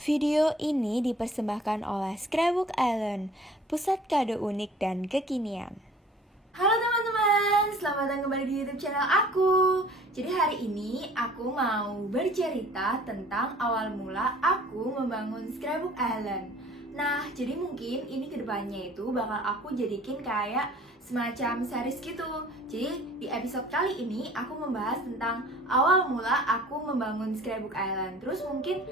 Video ini dipersembahkan oleh Scrapbook Island, pusat kado unik dan kekinian. Halo teman-teman, selamat datang kembali di YouTube channel aku. Jadi hari ini aku mau bercerita tentang awal mula aku membangun Scrapbook Island. Nah, jadi mungkin ini kedepannya itu bakal aku jadikan kayak semacam series gitu. Jadi di episode kali ini aku membahas tentang awal mula aku membangun Scrapbook Island. Terus mungkin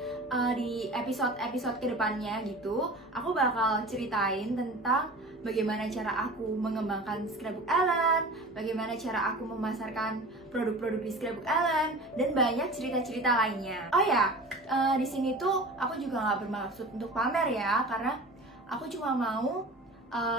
di episode-episode kedepannya gitu, aku bakal ceritain tentang bagaimana cara aku mengembangkan Scrapbook Island, bagaimana cara aku memasarkan produk-produk di Scrapbook Island, dan banyak cerita-cerita lainnya. Oh ya, di sini tuh aku juga nggak bermaksud untuk pamer ya, karena aku cuma mau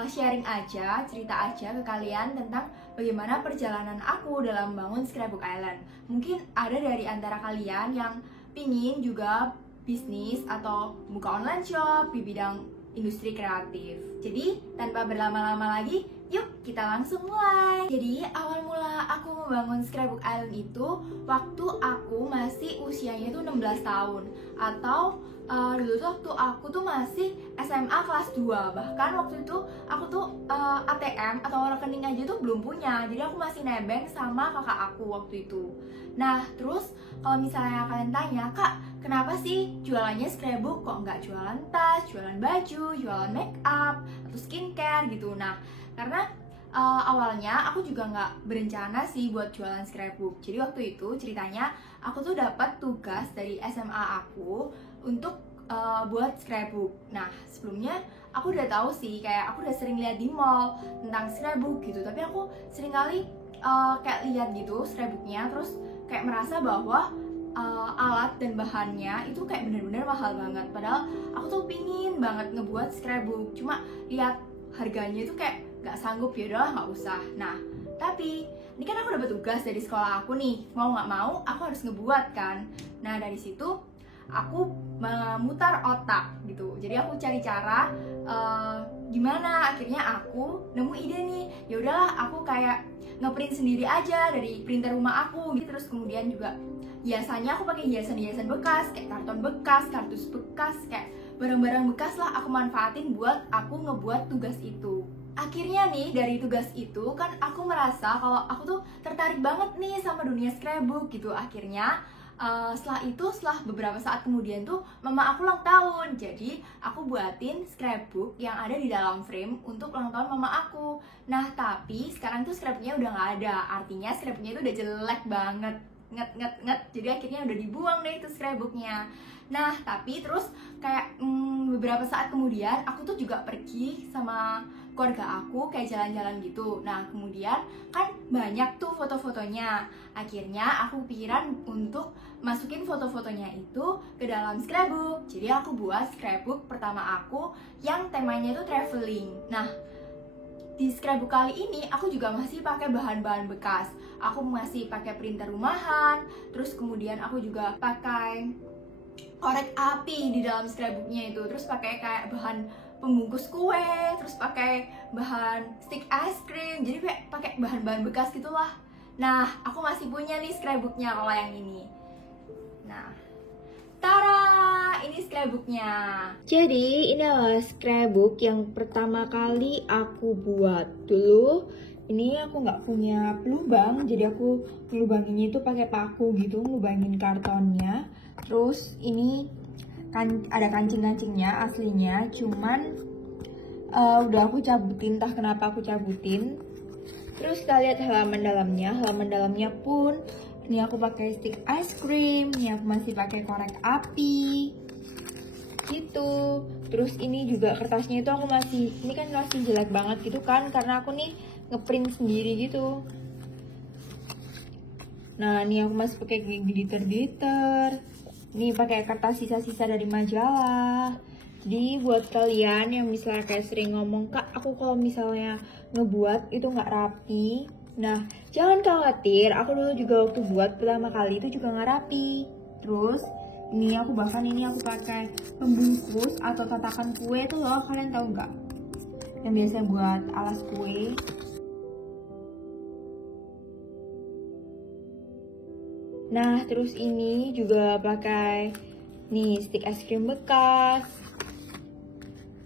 sharing aja, cerita aja ke kalian tentang bagaimana perjalanan aku dalam membangun Scrapbook Island. Mungkin ada dari antara kalian yang pingin juga bisnis atau buka online shop di bidang industri kreatif. Jadi tanpa berlama-lama lagi, yuk kita langsung mulai. Jadi awal mula aku membangun Scrapbook Island itu waktu aku masih usianya itu 16 tahun. Atau dulu tuh waktu aku tuh masih SMA kelas 2. Bahkan waktu itu aku tuh ATM atau rekening aja tuh belum punya. Jadi aku masih nebeng sama kakak aku waktu itu. Nah terus kalau misalnya kalian tanya, Kak, kenapa sih jualannya scrapbook, kok nggak jualan tas, jualan baju, jualan make up, atau skincare gitu. Nah, karena awalnya aku juga nggak berencana sih buat jualan scrapbook. Jadi waktu itu ceritanya aku tuh dapat tugas dari SMA aku untuk buat scrapbook. Nah, sebelumnya aku udah tahu sih, kayak aku udah sering lihat di mall tentang scrapbook gitu. Tapi aku sering kali kayak lihat gitu scrapbooknya, terus kayak merasa bahwa alat dan bahannya itu kayak bener-bener mahal banget. Padahal aku tuh pingin banget ngebuat scrapbook, cuma lihat harganya itu kayak gak sanggup, ya udahlah nggak usah. Nah tapi ini kan aku dapat tugas dari sekolah aku nih, mau nggak mau aku harus ngebuat kan. Nah dari situ aku memutar otak gitu. Jadi aku cari cara gimana akhirnya aku nemu ide nih. Ya udahlah aku kayak ngeprint sendiri aja dari printer rumah aku gitu. Terus kemudian juga biasanya aku pakai hiasan-hiasan bekas, kayak karton bekas, kardus bekas, kayak barang-barang bekas lah aku manfaatin buat aku ngebuat tugas itu. Akhirnya nih dari tugas itu kan aku merasa kalau aku tuh tertarik banget nih sama dunia scrapbook gitu. Akhirnya setelah beberapa saat kemudian tuh mama aku ulang tahun. Jadi aku buatin scrapbook yang ada di dalam frame untuk ulang tahun mama aku. Nah tapi sekarang tuh scrapbooknya udah nggak ada. Artinya scrapbooknya itu udah jelek banget, nget. Jadi akhirnya udah dibuang deh itu scrapbooknya. Nah tapi terus kayak beberapa saat kemudian aku tuh juga pergi sama keluarga aku kayak jalan-jalan gitu. Nah kemudian kan banyak tuh foto-fotonya. Akhirnya aku pikiran untuk masukin foto-fotonya itu ke dalam scrapbook. Jadi aku buat scrapbook pertama aku yang temanya itu traveling. Nah di scrapbook kali ini aku juga masih pakai bahan-bahan bekas. Aku masih pakai printer rumahan. Terus kemudian aku juga pakai korek api di dalam scrapbooknya itu. Terus pakai kayak bahan pembungkus kue, terus pakai bahan stick ice cream. Jadi kayak pakai bahan-bahan bekas gitulah. Nah, aku masih punya nih scrapbooknya kalau yang ini. Nah, tara, ini scrapbooknya. Jadi ini adalah scrapbook yang pertama kali aku buat. Dulu ini aku nggak punya pelubang, jadi aku ngelubanginnya itu pakai paku gitu, ngelubangin kartonnya. Terus ini kan ada kancing-kancingnya aslinya, cuman udah aku cabutin, entah kenapa aku cabutin. Terus kita lihat halaman dalamnya pun ini aku pakai stick ice cream, ini aku masih pakai korek api gitu. Terus ini juga kertasnya itu aku masih, ini kan masih jelek banget gitu kan, karena aku nih ngeprint sendiri gitu. Nah ini aku masih pakai glitter. Ini pakai kertas sisa-sisa dari majalah. Jadi buat kalian yang misalnya kayak sering ngomong, Kak aku kalau misalnya ngebuat itu nggak rapi, nah jangan khawatir, aku dulu juga waktu buat pertama kali itu juga nggak rapi. Terus ini aku pakai pembungkus atau tatakan kue itu loh, kalian tahu nggak? Yang biasa buat alas kue. Nah terus ini juga pakai Nih, stik es krim bekas.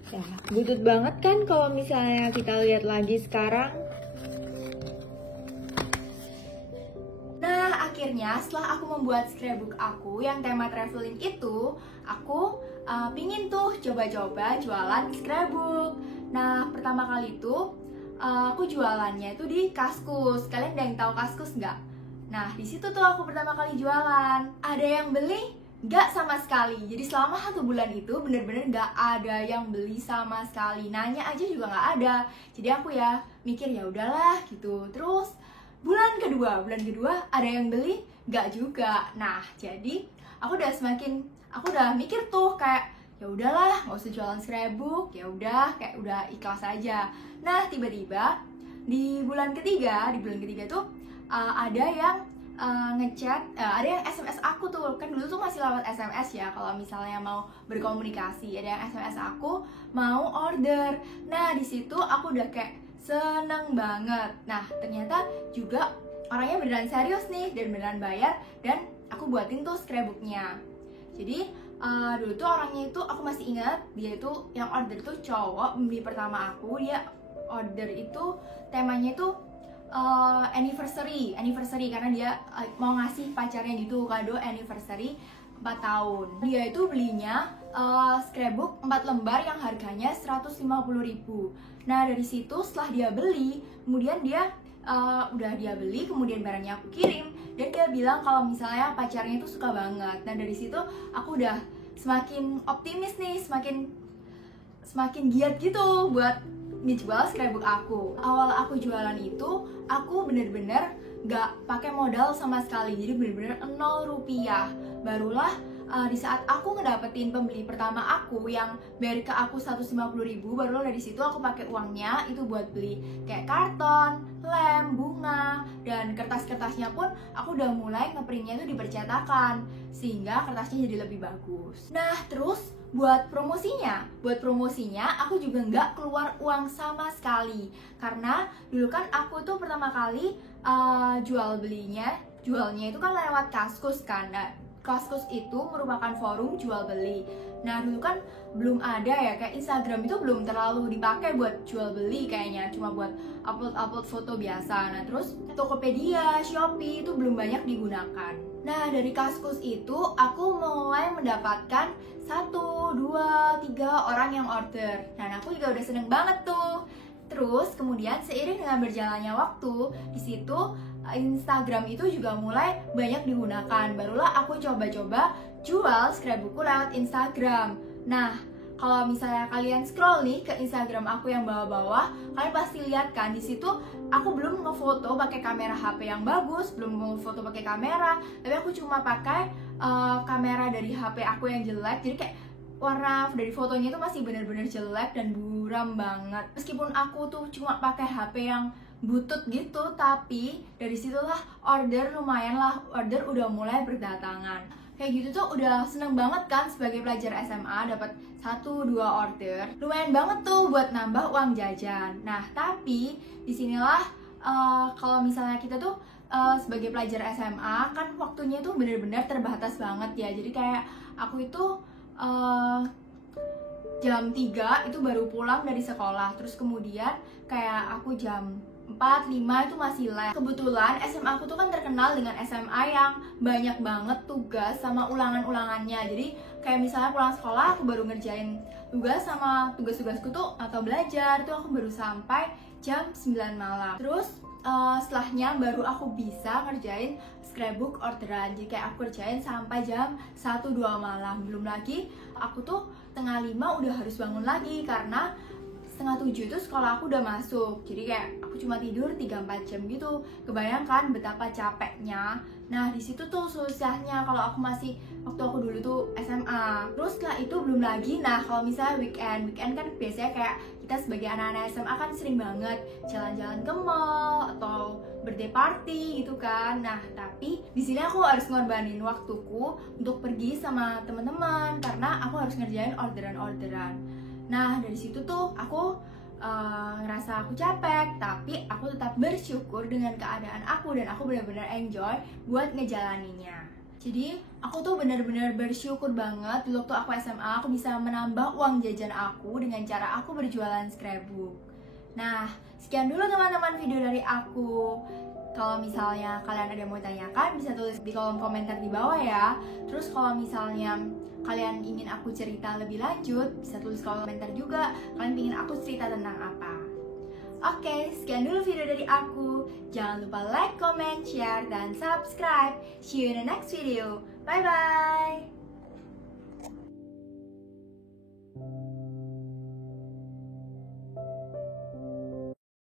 Ya, butut banget kan kalau misalnya kita lihat lagi sekarang. Nah, akhirnya setelah aku membuat scrapbook aku yang tema traveling itu, aku pingin tuh coba-coba jualan scrapbook. Nah, pertama kali itu aku jualannya itu di Kaskus. Kalian ada yang tahu Kaskus nggak? Nah, di situ tuh aku pertama kali jualan. Ada yang beli? Nggak sama sekali. Jadi selama 1 bulan itu bener-bener nggak ada yang beli sama sekali. Nanya aja juga nggak ada. Jadi aku ya mikir ya udahlah gitu. Terus bulan kedua ada yang beli? Nggak juga. Nah, jadi aku udah mikir tuh kayak ya udahlah, nggak usah jualan scrapbook, ya udah kayak udah ikhlas aja. Nah, tiba-tiba di bulan ketiga tuh ada yang ngechat, ada yang SMS aku tuh. Kan dulu tuh masih lewat SMS ya kalau misalnya mau berkomunikasi. Ada yang SMS aku mau order. Nah, di situ aku udah kayak seneng banget. Nah, ternyata juga orangnya beneran serius nih dan beneran bayar, dan aku buatin tuh scrapbooknya. Jadi dulu tuh orangnya itu aku masih ingat, dia itu yang order tuh cowok, pembeli pertama aku. Dia order itu temanya itu anniversary karena dia mau ngasih pacarnya gitu kado anniversary 4 tahun. Dia itu belinya scrapbook 4 lembar yang harganya 150.000. Nah, dari situ setelah dia beli, kemudian dia kemudian barangnya aku kirim, dan dia bilang kalau misalnya pacarnya itu suka banget. Nah, dari situ aku udah semakin optimis nih, semakin giat gitu buat ngejual scrapbook aku. Awal aku jualan itu, aku bener-bener gak pakai modal sama sekali, jadi bener-bener 0 rupiah. Barulah di saat aku ngedapetin pembeli pertama aku yang bayar ke aku 150.000, barulah dari situ aku pakai uangnya itu buat beli kayak karton, lem, bunga, dan kertas-kertasnya pun aku udah mulai ngeprintnya itu dipercetakan sehingga kertasnya jadi lebih bagus. Nah, terus buat promosinya aku juga nggak keluar uang sama sekali, karena dulu kan aku tuh pertama kali jualnya itu kan lewat Kaskus kan. Nah, Kaskus itu merupakan forum jual beli. Nah, dulu kan belum ada ya, kayak Instagram itu belum terlalu dipakai buat jual beli kayaknya, cuma buat upload foto biasa. Nah, terus Tokopedia, Shopee itu belum banyak digunakan. Nah, dari Kaskus itu aku mulai mendapatkan 1, 2, 3 orang yang order. Nah, aku juga udah seneng banget tuh. Terus kemudian seiring dengan berjalannya waktu, di situ Instagram itu juga mulai banyak digunakan. Barulah aku coba-coba jual scrapbookku lewat Instagram. Nah, kalau misalnya kalian scroll nih ke Instagram aku yang bawah-bawah, kalian pasti lihat kan di situ aku belum ngefoto pakai kamera HP yang bagus, belum ngefoto pakai kamera, tapi aku cuma pakai kamera dari HP aku yang jelek. Jadi kayak warna dari fotonya itu masih benar-benar jelek dan buram banget. Meskipun aku tuh cuma pakai HP yang butut gitu, tapi dari situlah order udah mulai berdatangan. Kayak gitu tuh udah seneng banget kan sebagai pelajar SMA dapat 1-2 order. Lumayan banget tuh buat nambah uang jajan. Nah, tapi disinilah kalau misalnya kita tuh sebagai pelajar SMA kan waktunya tuh bener-bener terbatas banget ya. Jadi kayak aku itu jam 3 itu baru pulang dari sekolah. Terus kemudian kayak aku jam 4, 5 itu masih les. Kebetulan SMA aku tuh kan terkenal dengan SMA yang banyak banget tugas sama ulangan-ulangannya. Jadi kayak misalnya pulang sekolah aku baru ngerjain tugas sama tugas-tugasku tuh atau belajar tuh aku baru sampai jam 9 malam. Terus setelahnya baru aku bisa ngerjain scrapbook orderan. Jadi kayak aku kerjain sampai jam 1-2 malam. Belum lagi aku tuh 4:30 udah harus bangun lagi karena 6:30 itu sekolah aku udah masuk. Jadi kayak aku cuma tidur 3-4 jam gitu. Kebayangkan betapa capeknya. Nah, di situ tuh susahnya kalau aku waktu aku dulu tuh SMA. Terus setelah itu belum lagi, nah kalau misalnya weekend kan biasanya kayak kita sebagai anak-anak SMA kan sering banget jalan-jalan ke mall atau birthday party gitu kan. Nah, tapi di sini aku harus ngorbanin waktuku untuk pergi sama teman-teman karena aku harus ngerjain orderan-orderan. Nah, dari situ tuh aku ngerasa aku capek, tapi aku tetap bersyukur dengan keadaan aku dan aku benar-benar enjoy buat ngejalaninnya. Jadi aku tuh benar-benar bersyukur banget dulu waktu aku SMA aku bisa menambah uang jajan aku dengan cara aku berjualan scrapbook. Nah, sekian dulu teman-teman video dari aku. Kalau misalnya kalian ada yang mau tanyakan bisa tulis di kolom komentar di bawah ya. Terus kalau misalnya kalian ingin aku cerita lebih lanjut bisa tulis kolom komentar juga. Kalian ingin aku cerita tentang apa? Oke, sekian dulu video dari aku. Jangan lupa like, comment, share, dan subscribe. See you in the next video. Bye-bye.